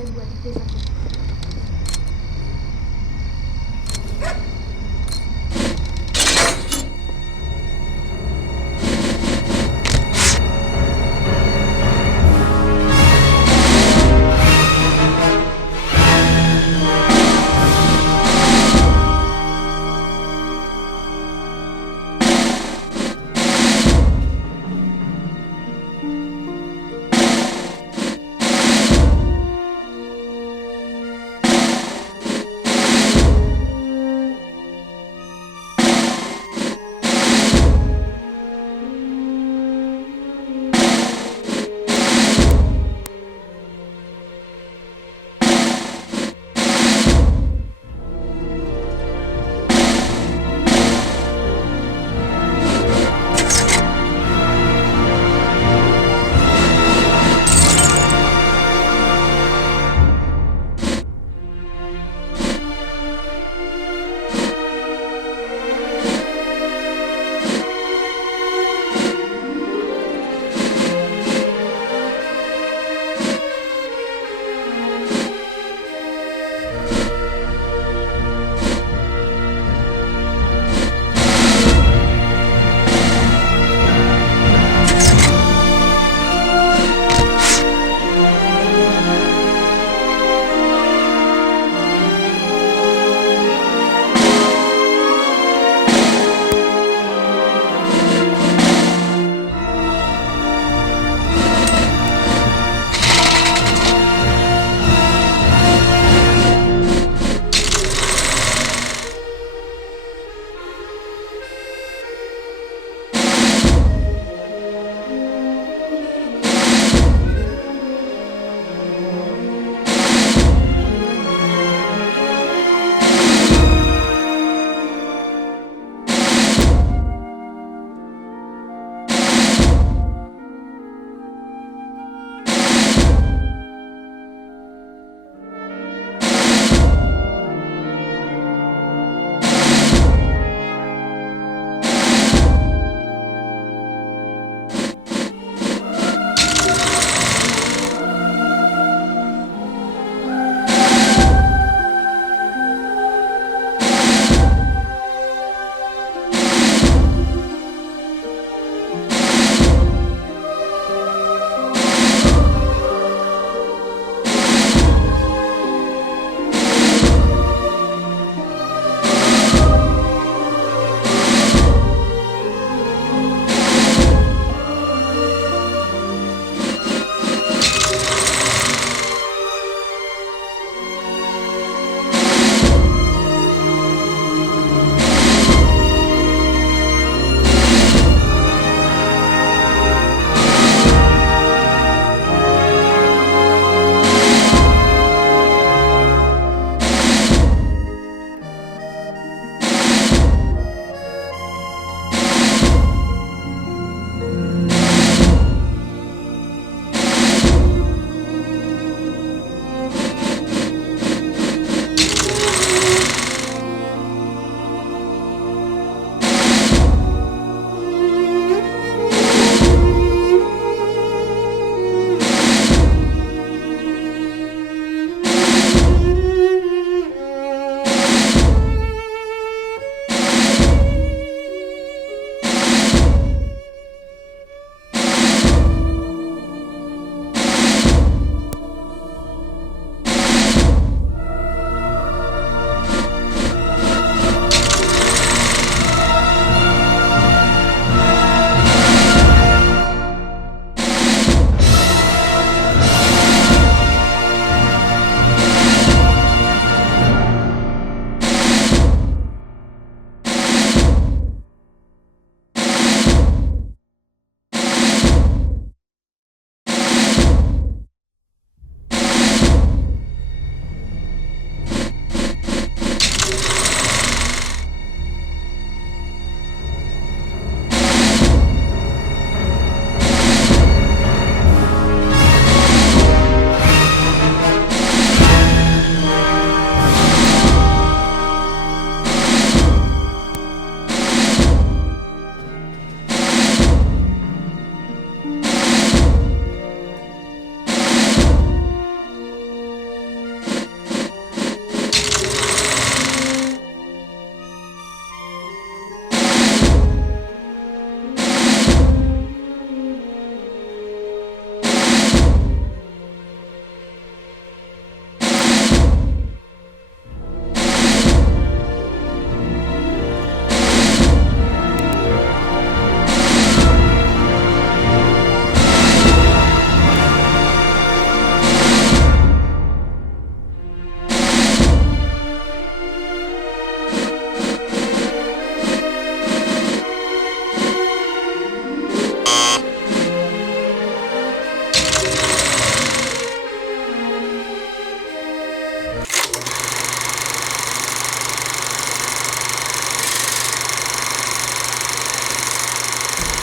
celle où habitent les Indiens.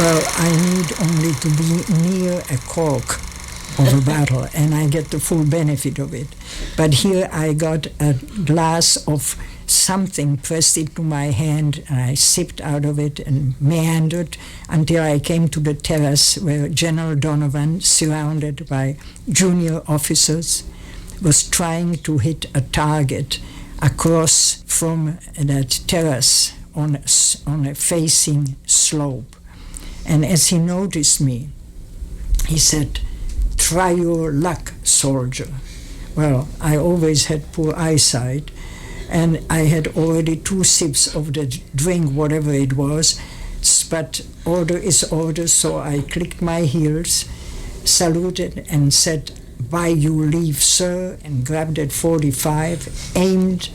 Well, I need only to be near a cork of a bottle, and I get the full benefit of it. But here I got a glass of something pressed into my hand, and I sipped out of it and meandered until I came to the terrace where General Donovan, surrounded by junior officers, was trying to hit a target across from that terrace on a facing slope. And as he noticed me, he said, "Try your luck, soldier." Well, I always had poor eyesight, and I had already 2 sips of the drink, whatever it was, but order is order, so I clicked my heels, saluted, and said, "By your leave, sir," and grabbed that 45, aimed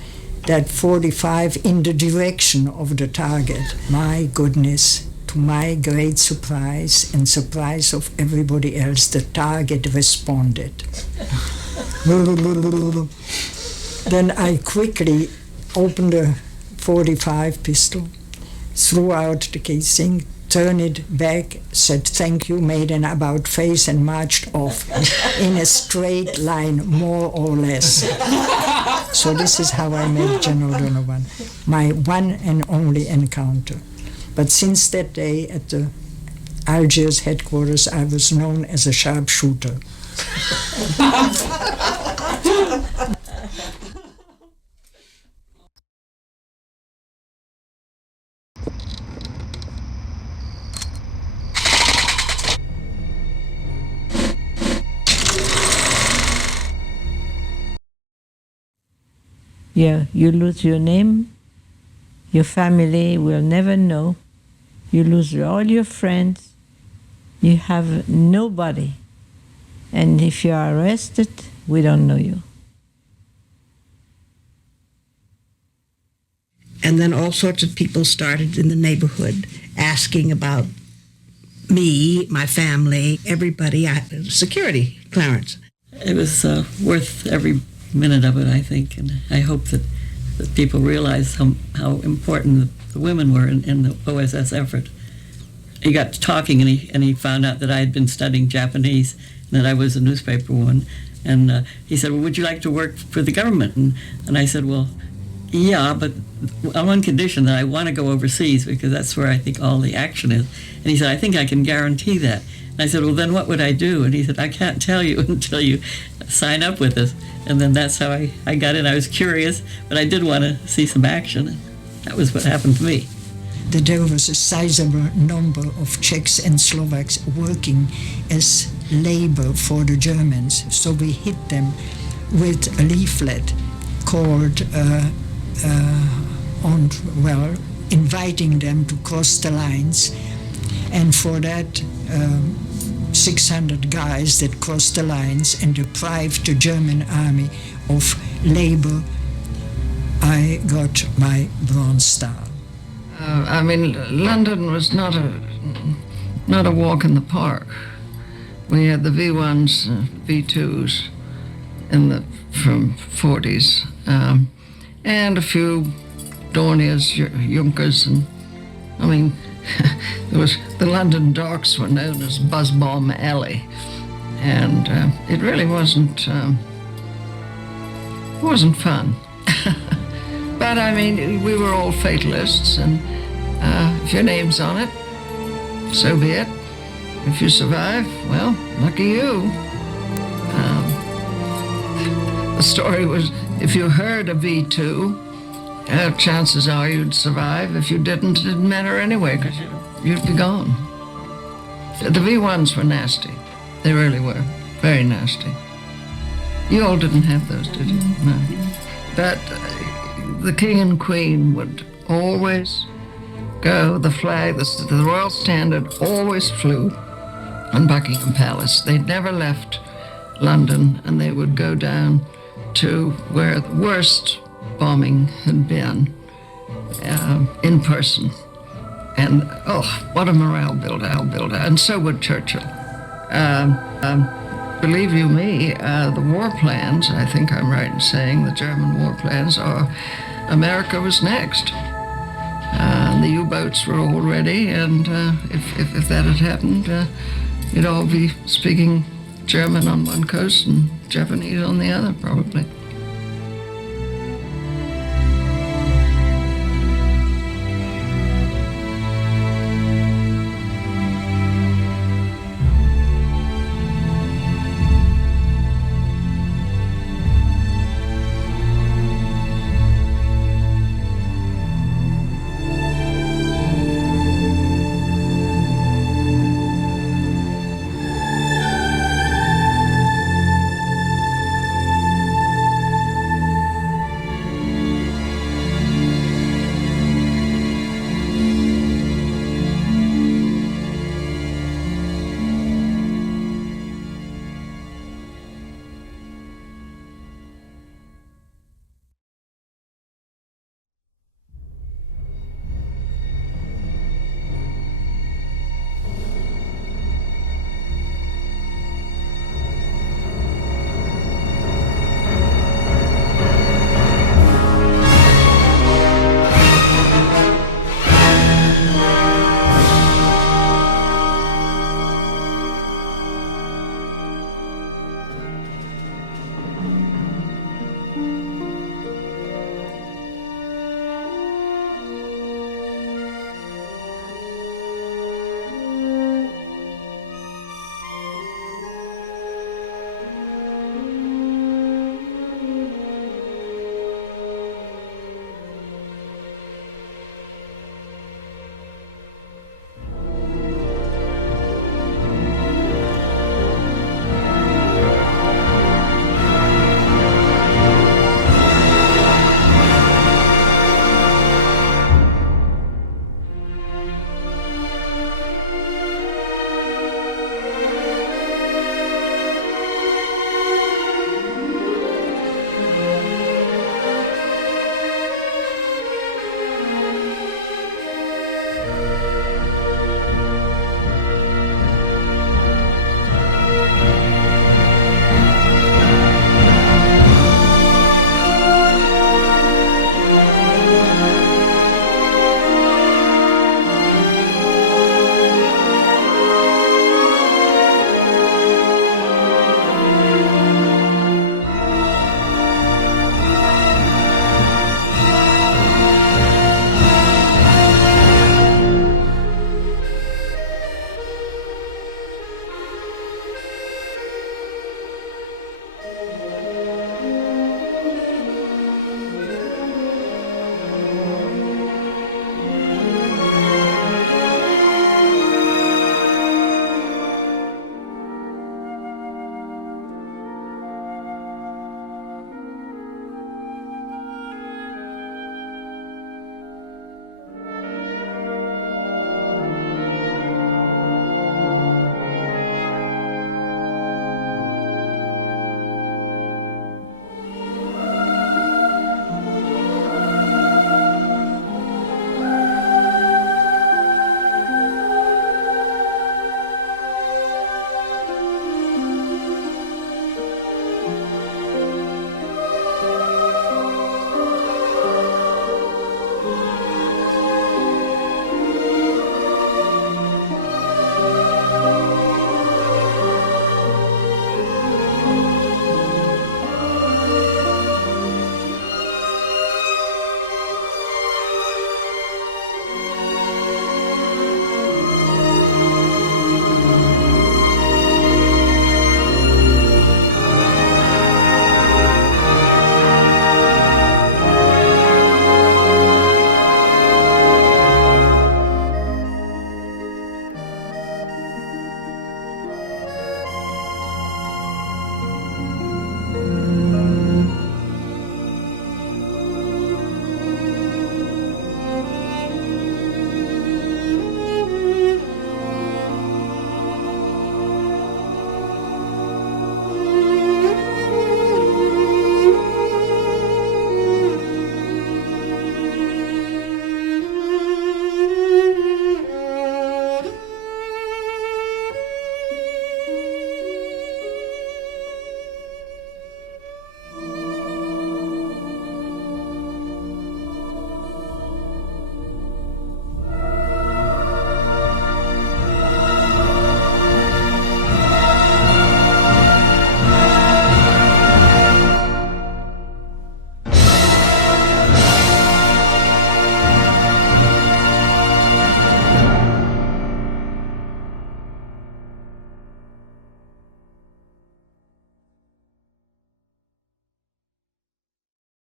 that 45 in the direction of the target. My goodness, to my great surprise and surprise of everybody else, the target responded. Then I quickly opened the 45 pistol, threw out the casing, turned it back, said thank you, made an about face, and marched off in a straight line, more or less. So this is how I met General Donovan, my one and only encounter. But since that day at the Algiers headquarters, I was known as a sharpshooter. Yeah, you lose your name, your family will never know, you lose all your friends, you have nobody, and if you are arrested, we don't know you. And then all sorts of people started in the neighborhood asking about me, my family, everybody. I had security clearance. It was worth every minute of it, I think, and I hope that people realize how important the women were in the OSS effort. He got to talking, and he found out that I had been studying Japanese, and that I was a newspaper woman, and he said, well, would you like to work for the government? And I said, well, yeah, but on one condition, that I want to go overseas, because that's where I think all the action is. And he said, I think I can guarantee that. And I said, well, then what would I do? And he said, I can't tell you until you sign up with us. And then that's how I got in. I was curious, but I did want to see some action. And that was what happened to me. There was a sizable number of Czechs and Slovaks working as labor for the Germans. So we hit them with a leaflet called inviting them to cross the lines. And for that, 600 guys that crossed the lines and deprived the German army of labor, I got my Bronze Star. London was not a walk in the park. We had the V1s, V2s from 40s, and a few Dorniers, Junkers, and there was the London docks were known as Buzz Bomb Alley, and it really wasn't fun. But we were all fatalists, and if your name's on it, so be it. If you survive, well, lucky you. The story was, if you heard a V2, chances are you'd survive. If you didn't, it didn't matter anyway, because you'd be gone. The V1s were nasty. They really were. Very nasty. You all didn't have those, did you? No. But the King and Queen would always go, the flag, the Royal Standard always flew on Buckingham Palace. They'd never left London, and they would go down to where the worst bombing had been in person. And, what a morale builder, and so would Churchill. Believe you me, the war plans, I think I'm right in saying the German war plans are America was next. The U-boats were all ready, and if that had happened, you'd all be speaking German on one coast and Japanese on the other, probably.